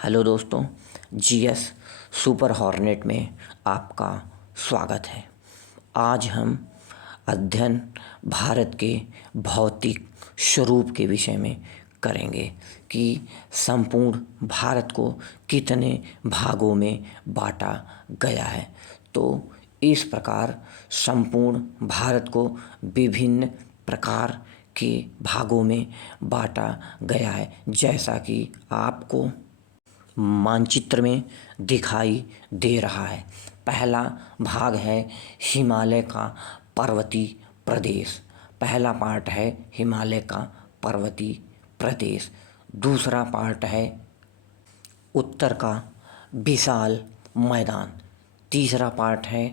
Hello दोस्तों, GS super hornet में आपका स्वागत है। आज हम अध्ययन भारत के भौतिक स्वरूप के विषय में करेंगे कि संपूर्ण भारत को कितने भागों में बांटा गया है। तो इस प्रकार संपूर्ण भारत को विभिन्न प्रकार के भागों में बांटा गया है, जैसा कि आपको मानचित्र में दिखाई दे रहा है। पहला भाग है हिमालय का पर्वतीय प्रदेश। पहला पार्ट है हिमालय का पर्वतीय प्रदेश। दूसरा पार्ट है उत्तर का विशाल मैदान। तीसरा पार्ट है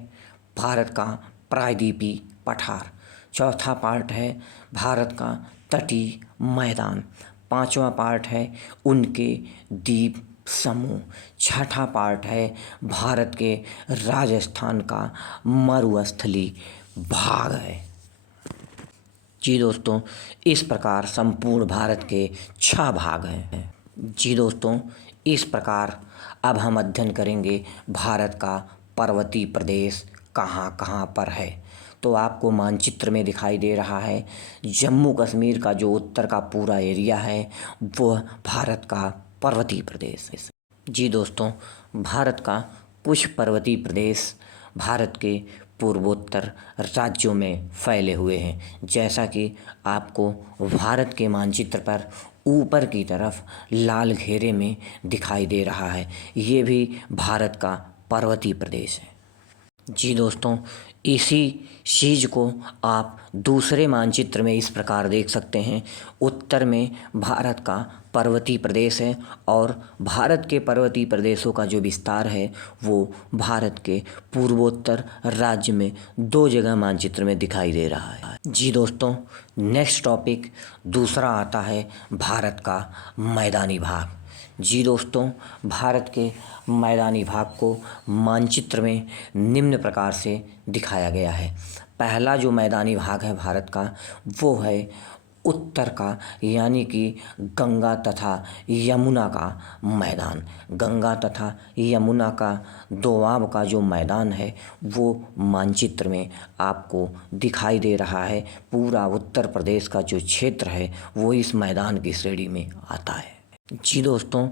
भारत का प्रायद्वीपीय पठार। चौथा पार्ट है भारत का तटीय मैदान। पांचवा पार्ट है उनके द्वीप समूह। छठा पार्ट है भारत के राजस्थान का मरुस्थलीय भाग है। जी दोस्तों, इस प्रकार संपूर्ण भारत के 6 भाग हैं। जी दोस्तों, इस प्रकार अब हम अध्ययन करेंगे भारत का पर्वतीय प्रदेश कहाँ कहाँ पर है। तो आपको मानचित्र में दिखाई दे रहा है जम्मू कश्मीर का जो उत्तर का पूरा एरिया है वह भारत का पर्वतीय प्रदेश है। जी दोस्तों, भारत का कुछ पर्वतीय प्रदेश भारत के पूर्वोत्तर राज्यों में फैले हुए हैं, जैसा कि आपको भारत के मानचित्र पर ऊपर की तरफ लाल घेरे में दिखाई दे रहा है। ये भी भारत का पर्वतीय प्रदेश है। जी दोस्तों, इसी चीज़ को आप दूसरे मानचित्र में इस प्रकार देख सकते हैं। उत्तर में भारत का पर्वतीय प्रदेश है और भारत के पर्वतीय प्रदेशों का जो विस्तार है वो भारत के पूर्वोत्तर राज्य में 2 जगह मानचित्र में दिखाई दे रहा है। जी दोस्तों, नेक्स्ट टॉपिक दूसरा आता है भारत का मैदानी भाग। जी दोस्तों, भारत के मैदानी भाग को मानचित्र में निम्न प्रकार से दिखाया गया है। पहला जो मैदानी भाग है भारत का वो है उत्तर का, यानी कि गंगा तथा यमुना का मैदान। गंगा तथा यमुना का दोआब का जो मैदान है वो मानचित्र में आपको दिखाई दे रहा है। पूरा उत्तर प्रदेश का जो क्षेत्र है वो इस मैदान की श्रेणी में आता है। जी दोस्तों,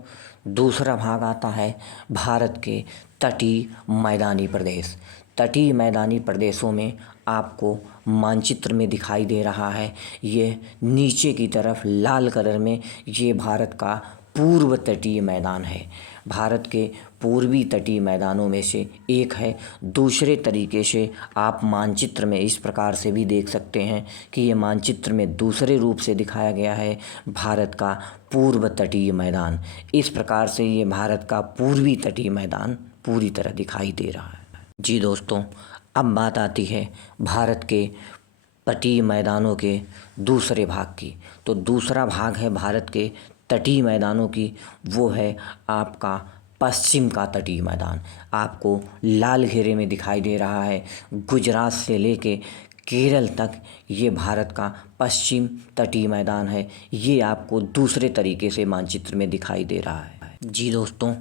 दूसरा भाग आता है भारत के तटीय मैदानी प्रदेश। तटीय मैदानी प्रदेशों में आपको मानचित्र में दिखाई दे रहा है ये नीचे की तरफ लाल कलर में, ये भारत का पूर्व तटीय मैदान है। भारत के पूर्वी तटीय मैदानों में से एक है। दूसरे तरीके से आप मानचित्र में इस प्रकार से भी देख सकते हैं कि ये मानचित्र में दूसरे रूप से दिखाया गया है भारत का पूर्व तटीय मैदान। इस प्रकार से ये भारत का पूर्वी तटीय मैदान पूरी तरह दिखाई दे रहा है। जी दोस्तों, अब बात आती है भारत के तटीय मैदानों के दूसरे भाग की। तो दूसरा भाग है भारत के तटीय मैदानों की, वो है आपका पश्चिम का तटीय मैदान। आपको लाल घेरे में दिखाई दे रहा है। गुजरात से लेके केरल तक ये भारत का पश्चिम तटीय मैदान है। ये आपको दूसरे तरीके से मानचित्र में दिखाई दे रहा है। जी दोस्तों,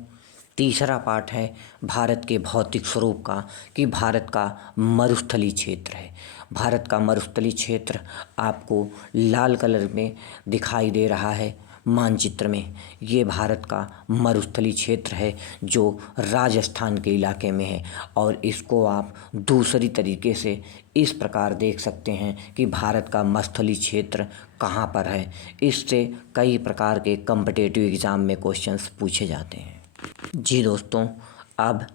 तीसरा पार्ट है भारत के भौतिक स्वरूप का कि भारत का मरुस्थलीय क्षेत्र है। भारत का मरुस्थलीय क्षेत्र आपको लाल कलर में दिखाई दे रहा है मानचित्र में। ये भारत का मरुस्थलीय क्षेत्र है जो राजस्थान के इलाके में है और इसको आप दूसरी तरीके से इस प्रकार देख सकते हैं कि भारत का मरुस्थलीय क्षेत्र कहाँ पर है। इससे कई प्रकार के कॉम्पिटिटिव एग्ज़ाम में क्वेश्चंस पूछे जाते हैं। जी दोस्तों, अब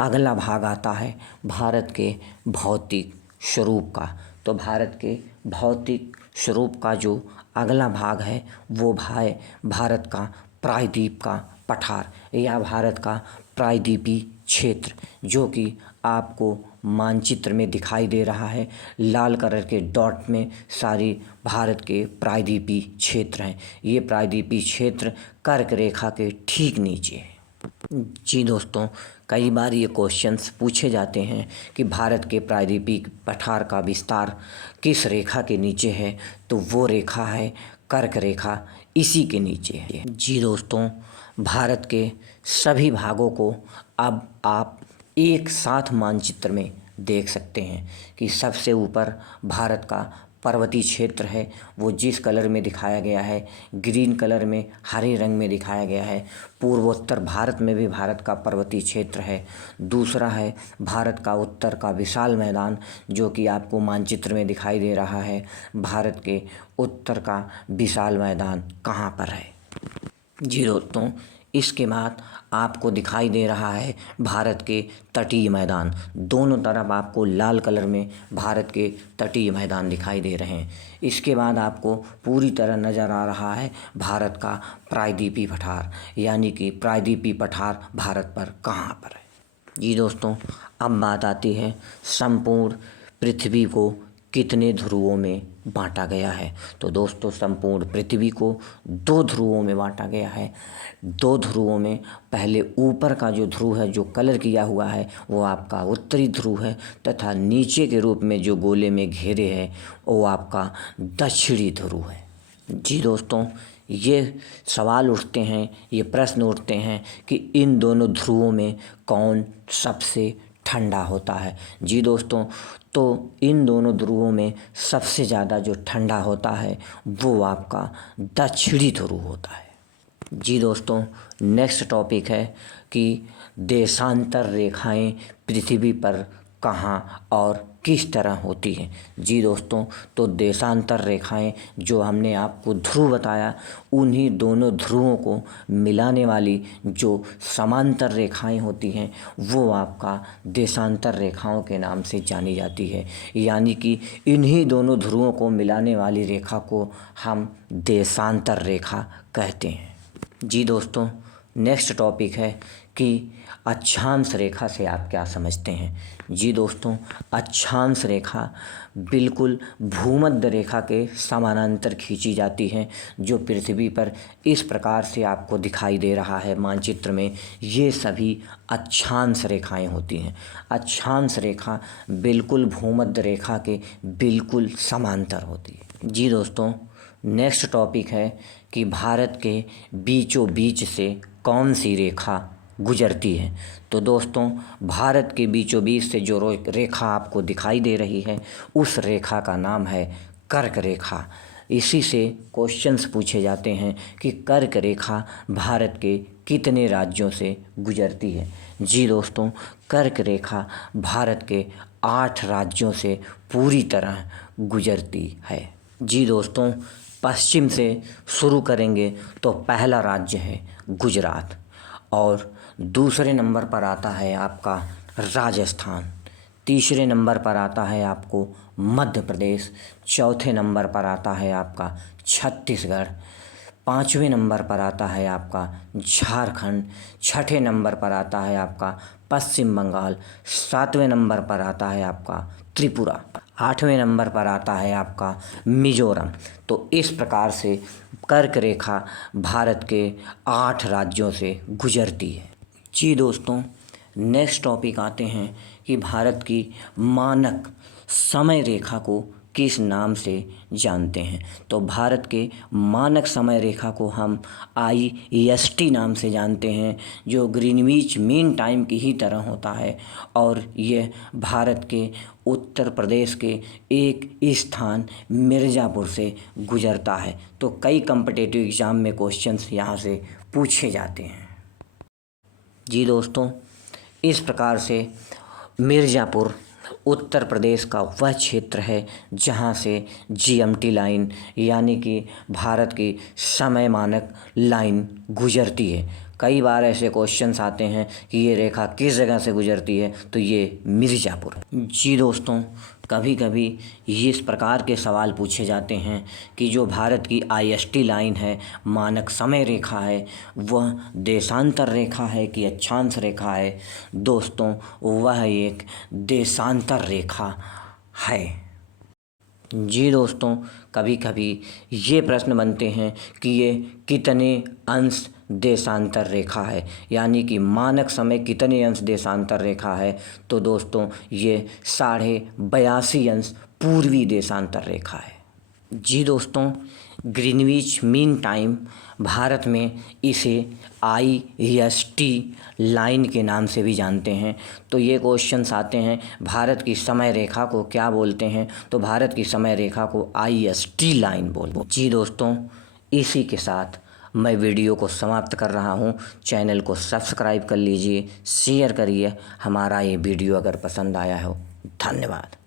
अगला भाग आता है भारत के भौतिक स्वरूप का। तो भारत के भौतिक स्वरूप का जो अगला भाग है वो है भारत का प्रायद्वीप का पठार या भारत का प्रायद्वीपीय क्षेत्र, जो कि आपको मानचित्र में दिखाई दे रहा है। लाल कलर के डॉट में सारी भारत के प्रायद्वीपीय क्षेत्र हैं। ये प्रायद्वीपीय क्षेत्र कर्क रेखा के ठीक नीचे है। जी दोस्तों, कई बार ये क्वेश्चंस पूछे जाते हैं कि भारत के प्रायद्वीपीय पठार का विस्तार किस रेखा के नीचे है, तो वो रेखा है कर्क रेखा, इसी के नीचे है। जी दोस्तों, भारत के सभी भागों को अब आप एक साथ मानचित्र में देख सकते हैं कि सबसे ऊपर भारत का पर्वतीय क्षेत्र है, वो जिस कलर में दिखाया गया है, ग्रीन कलर में, हरे रंग में दिखाया गया है। पूर्वोत्तर भारत में भी भारत का पर्वतीय क्षेत्र है। दूसरा है भारत का उत्तर का विशाल मैदान, जो कि आपको मानचित्र में दिखाई दे रहा है। भारत के उत्तर का विशाल मैदान कहाँ पर है? जी दोस्तों, इसके बाद आपको दिखाई दे रहा है भारत के तटीय मैदान। दोनों तरफ आपको लाल कलर में भारत के तटीय मैदान दिखाई दे रहे हैं। इसके बाद आपको पूरी तरह नज़र आ रहा है भारत का प्रायद्वीपीय पठार, यानी कि प्रायद्वीपीय पठार भारत पर कहाँ पर है। जी दोस्तों, अब बात आती है संपूर्ण पृथ्वी को कितने ध्रुवों में बांटा गया है। तो दोस्तों, संपूर्ण पृथ्वी को 2 ध्रुवों में बांटा गया है। 2 ध्रुवों में पहले ऊपर का जो ध्रुव है, जो कलर किया हुआ है, वो आपका उत्तरी ध्रुव है, तथा नीचे के रूप में जो गोले में घेरे है, वो आपका दक्षिणी ध्रुव है। जी दोस्तों, ये सवाल उठते हैं, ये प्रश्न उठते हैं कि इन दोनों ध्रुवों में कौन सबसे ठंडा होता है। जी दोस्तों, तो इन दोनों ध्रुवों में सबसे ज़्यादा जो ठंडा होता है वो आपका दक्षिणी ध्रुव होता है। जी दोस्तों, नेक्स्ट टॉपिक है कि देशांतर रेखाएं पृथ्वी पर कहाँ और किस तरह होती हैं। जी दोस्तों, तो देशांतर रेखाएं जो हमने आपको ध्रुव बताया, उन्हीं दोनों ध्रुवों को मिलाने वाली जो समांतर रेखाएं होती हैं, वो आपका देशांतर रेखाओं के नाम से जानी जाती है। यानी कि इन्हीं दोनों ध्रुवों को मिलाने वाली रेखा को हम देशांतर रेखा कहते हैं। जी दोस्तों, नेक्स्ट टॉपिक है कि अक्षांश रेखा से आप क्या समझते हैं। जी दोस्तों, अक्षांश रेखा बिल्कुल भूमध्य रेखा के समानांतर खींची जाती है, जो पृथ्वी पर इस प्रकार से आपको दिखाई दे रहा है मानचित्र में। ये सभी अक्षांश रेखाएं होती हैं। अक्षांश रेखा बिल्कुल भूमध्य रेखा के बिल्कुल समांतर होती है। जी दोस्तों, नेक्स्ट टॉपिक है कि भारत के बीचों बीच से कौन सी रेखा गुजरती है। तो दोस्तों, भारत के बीचों बीच से जो रेखा आपको दिखाई दे रही है, उस रेखा का नाम है कर्क रेखा। इसी से क्वेश्चंस पूछे जाते हैं कि कर्क रेखा भारत के कितने राज्यों से गुजरती है। जी दोस्तों, कर्क रेखा भारत के 8 राज्यों से पूरी तरह गुजरती है। जी दोस्तों, पश्चिम से शुरू करेंगे तो पहला राज्य है गुजरात, और दूसरे नंबर पर आता है आपका राजस्थान, तीसरे नंबर पर आता है आपको मध्य प्रदेश, चौथे नंबर पर आता है आपका छत्तीसगढ़, 5वें नंबर पर आता है आपका झारखंड, 6ठे नंबर पर आता है आपका पश्चिम बंगाल, 7वें नंबर पर आता है आपका त्रिपुरा, 8वें नंबर पर आता है आपका मिजोरम। तो इस प्रकार से कर्क रेखा भारत के 8 राज्यों से गुजरती है। जी दोस्तों, नेक्स्ट टॉपिक आते हैं कि भारत की मानक समय रेखा को किस नाम से जानते हैं। तो भारत के मानक समय रेखा को हम IST नाम से जानते हैं, जो ग्रीनविच मीन टाइम की ही तरह होता है, और यह भारत के उत्तर प्रदेश के एक स्थान मिर्ज़ापुर से गुजरता है। तो कई कॉम्पिटिटिव एग्ज़ाम में क्वेश्चंस यहाँ से पूछे जाते हैं। जी दोस्तों, इस प्रकार से मिर्ज़ापुर उत्तर प्रदेश का वह क्षेत्र है जहाँ से GMT लाइन, यानी कि भारत की समय मानक लाइन गुजरती है। कई बार ऐसे क्वेश्चंस आते हैं कि ये रेखा किस जगह से गुजरती है, तो ये मिर्ज़ापुर। जी दोस्तों, कभी कभी इस प्रकार के सवाल पूछे जाते हैं कि जो भारत की IST लाइन है, मानक समय रेखा है, वह देशांतर रेखा है कि अक्षांश रेखा है। दोस्तों, वह एक देशांतर रेखा है। जी दोस्तों, कभी कभी ये प्रश्न बनते हैं कि ये कितने अंश देशांतर रेखा है, यानी कि मानक समय कितने अंश देशांतर रेखा है। तो दोस्तों, ये 82.5 अंश पूर्वी देशांतर रेखा है। जी दोस्तों, ग्रीनविच मीन टाइम, भारत में इसे IST लाइन के नाम से भी जानते हैं। तो ये क्वेश्चंस आते हैं, भारत की समय रेखा को क्या बोलते हैं? तो भारत की समय रेखा को IST लाइन बोलते। जी दोस्तों, इसी के साथ मैं वीडियो को समाप्त कर रहा हूँ। चैनल को सब्सक्राइब कर लीजिए, शेयर करिए हमारा ये वीडियो अगर पसंद आया हो। धन्यवाद।